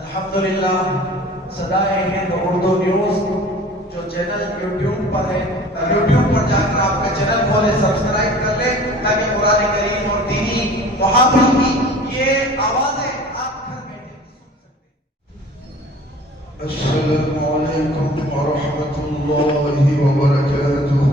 अल्हम्दुलिल्लाह सदाए हिंद उर्दू न्यूज जो channel YouTube पर है, यूट्यूब पर जाकर आपका चैनल खोले, सब्सक्राइब कर ले ताकि कुरान करीम और दीनी मुहावरों की ये आवाजें आप घर बैठे सुन सकते हैं। अस्सलामु अलैकुम व रहमतुल्लाहि व बरकातुहू।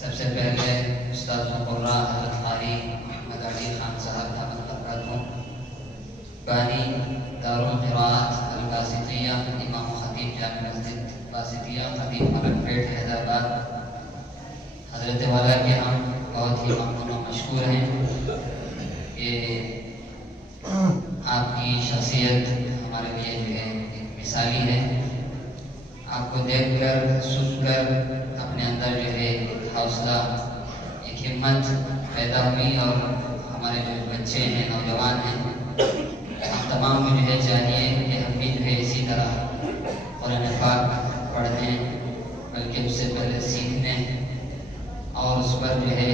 सबसे पहले उस्ताद मुकर्रा हज़रत क़ारी मोहम्मद अली खान साहब दामद बरकातहू, बानी दारुल क़िराअत अल बासितिया, इमाम खतीब जामे मस्जिद बासितिया, खतीब मलकपेट हैदराबाद, हज़रत वाला के हम बहुत ही ममनून और मशकूर हैं कि आपकी शख्सियत हमारे लिए जो है एक मिसाली है। आपको देखकर सुनकर अपने अंदर जो है हौसला, एक हिम्मत पैदा हुई और हमारे जो बच्चे हैं, नौजवान हैं, हम तमाम को जो है चाहिए कि हम भी जो है इसी तरह कुरान पाक पढ़ने, बल्कि उससे पहले सीखने और उस पर जो है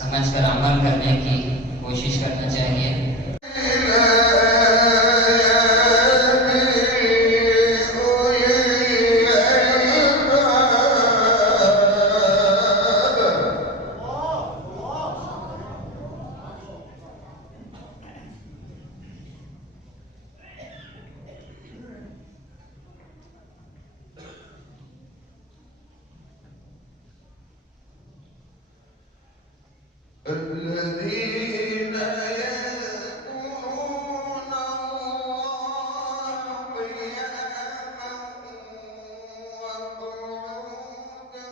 समझ कर अमल करने की कोशिश करना चाहिए। الذين يذكرون الله قياما وقعودا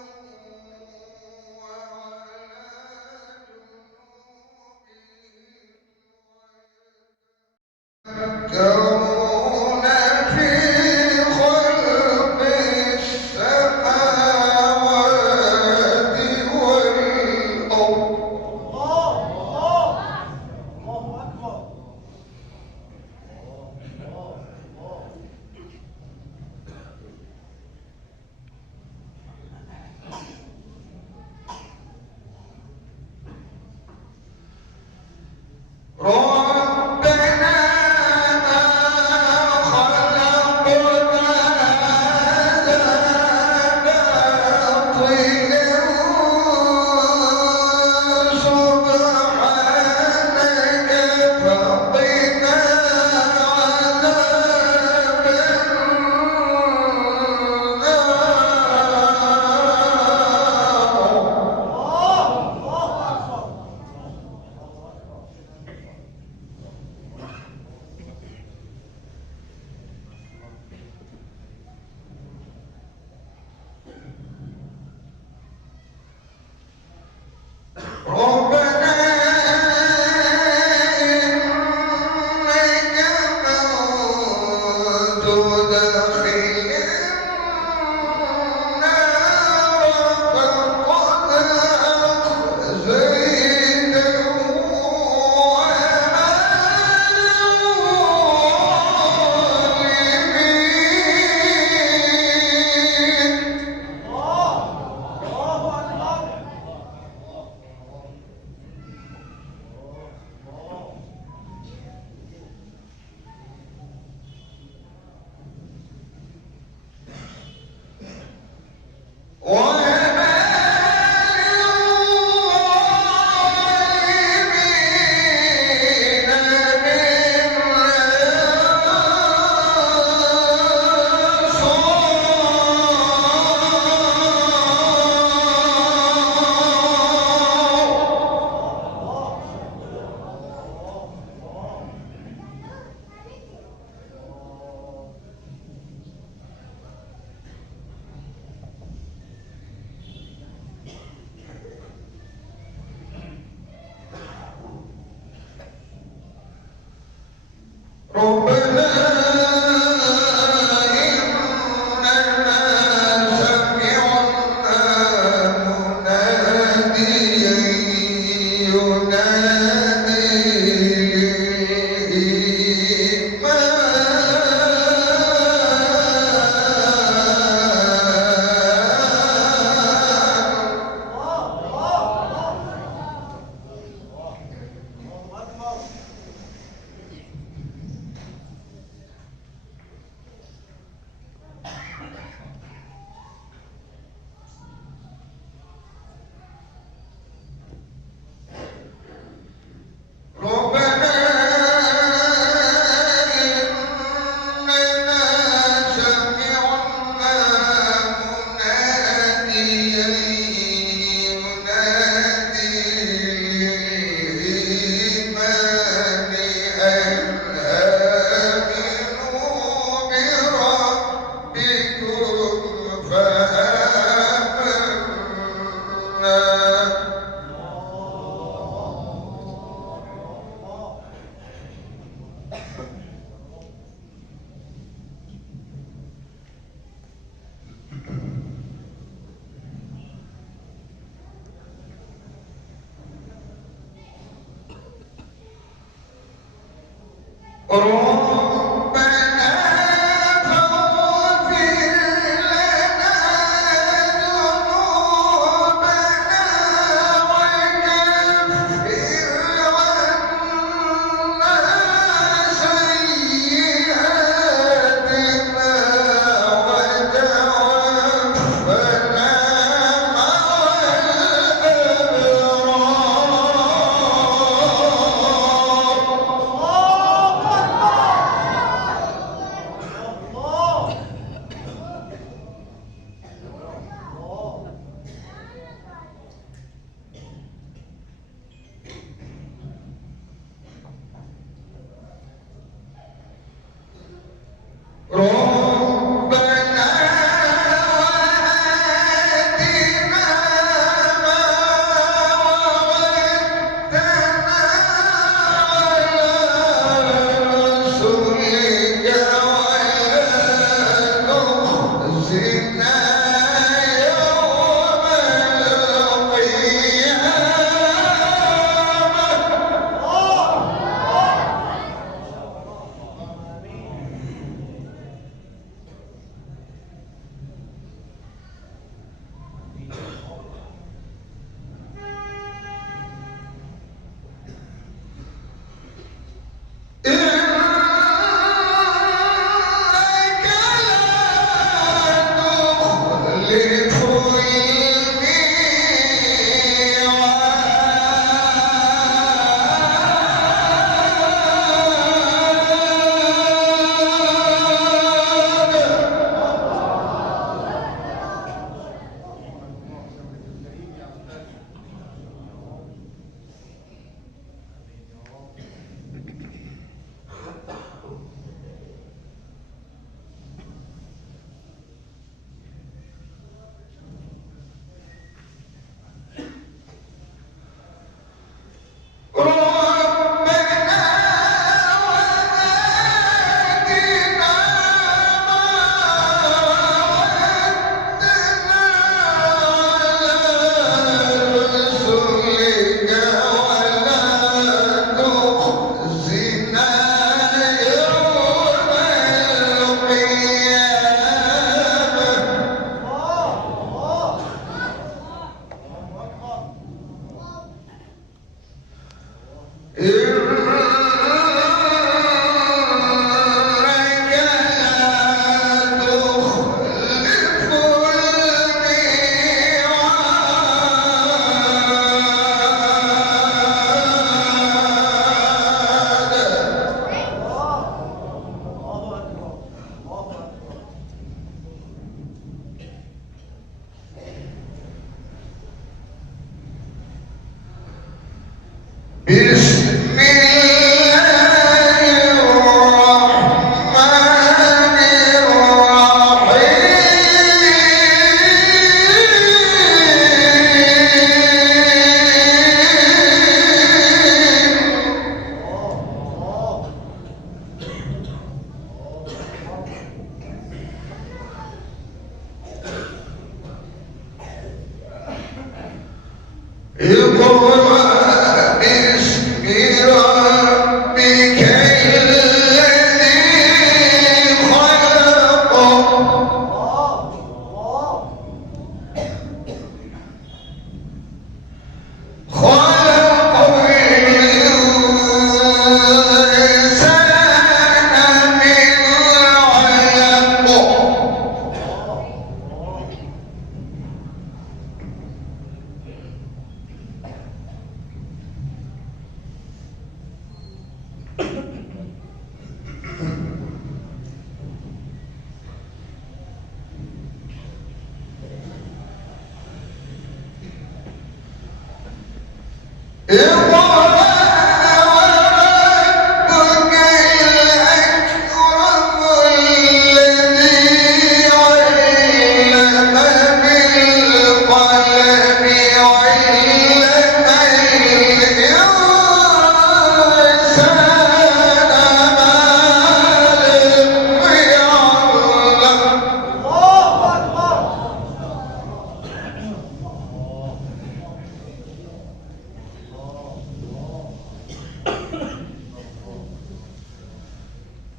وعلى جنوبهم يتفكرون في خلق السماوات والأرض ربنا إننا سمعنا مناديا ينادي ربنا إننا سمعنا مناديا ينادي للإيمان أن آمنوا بربكم فآمنا. ربنا فاغفر لنا ذنوبنا وكفر عنا سيئاتنا وتوفنا مع ربنا وآتنا ما وعدتنا على رسلك ولا تخزنا يوم إنك لا تخلف الميعاد. ربنا وآتنا ما وعدتنا على رسلك ولا تخزنا يوم القيامة. إنك لا اقرأ باسم ربك الذي خلق خلق الإنسان من علق اقرأ وربك الأكرم الذي علم بالقلم علم الإنسان ما لم يعلم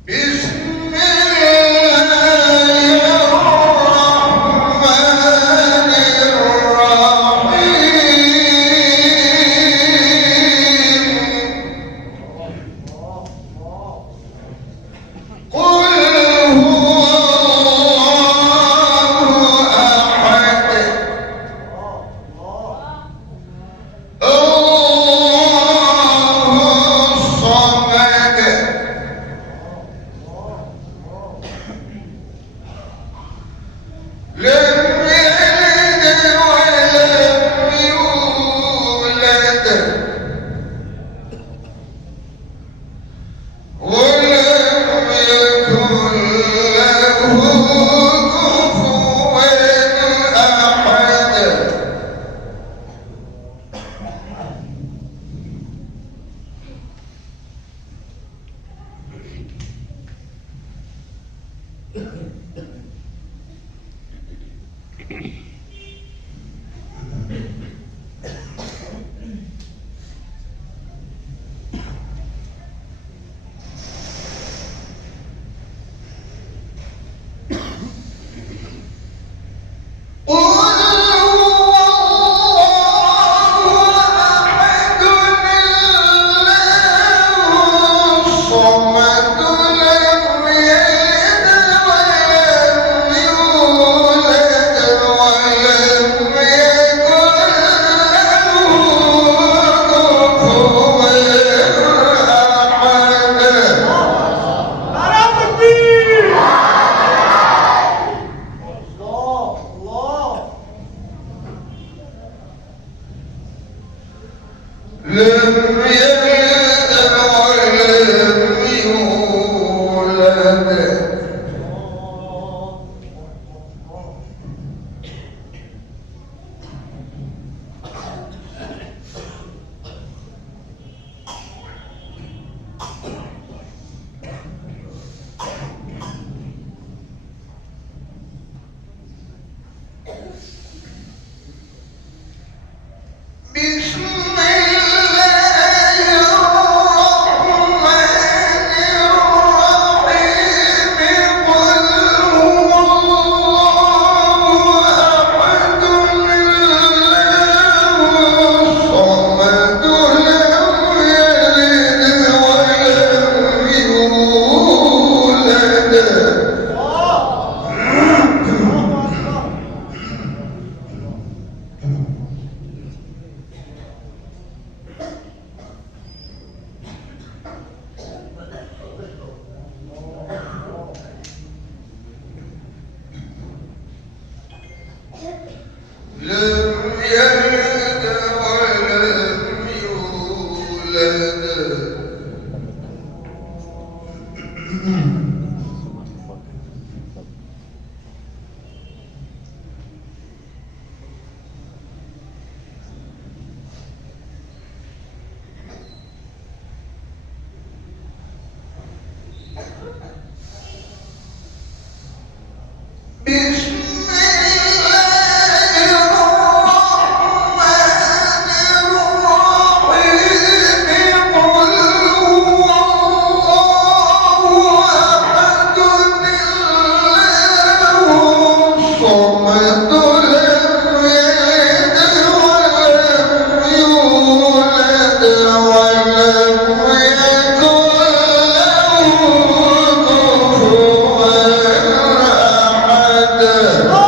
بسم الله الرحمن الرحيم قل هو الله أحد الله الصمد لم يلد ولم يولد ولم يكن له كفوا أحد قل هو الله أحد الله الصمد لم يلد ولم يولد ولم يكن له كفوا أحد لم يلد ولم يولد بسم الله الرحمن الرحيم قل هو الله أحد الله الصمد لم يلد ولم يولد لم يلد ولم يولد بسم الله الرحمن ولد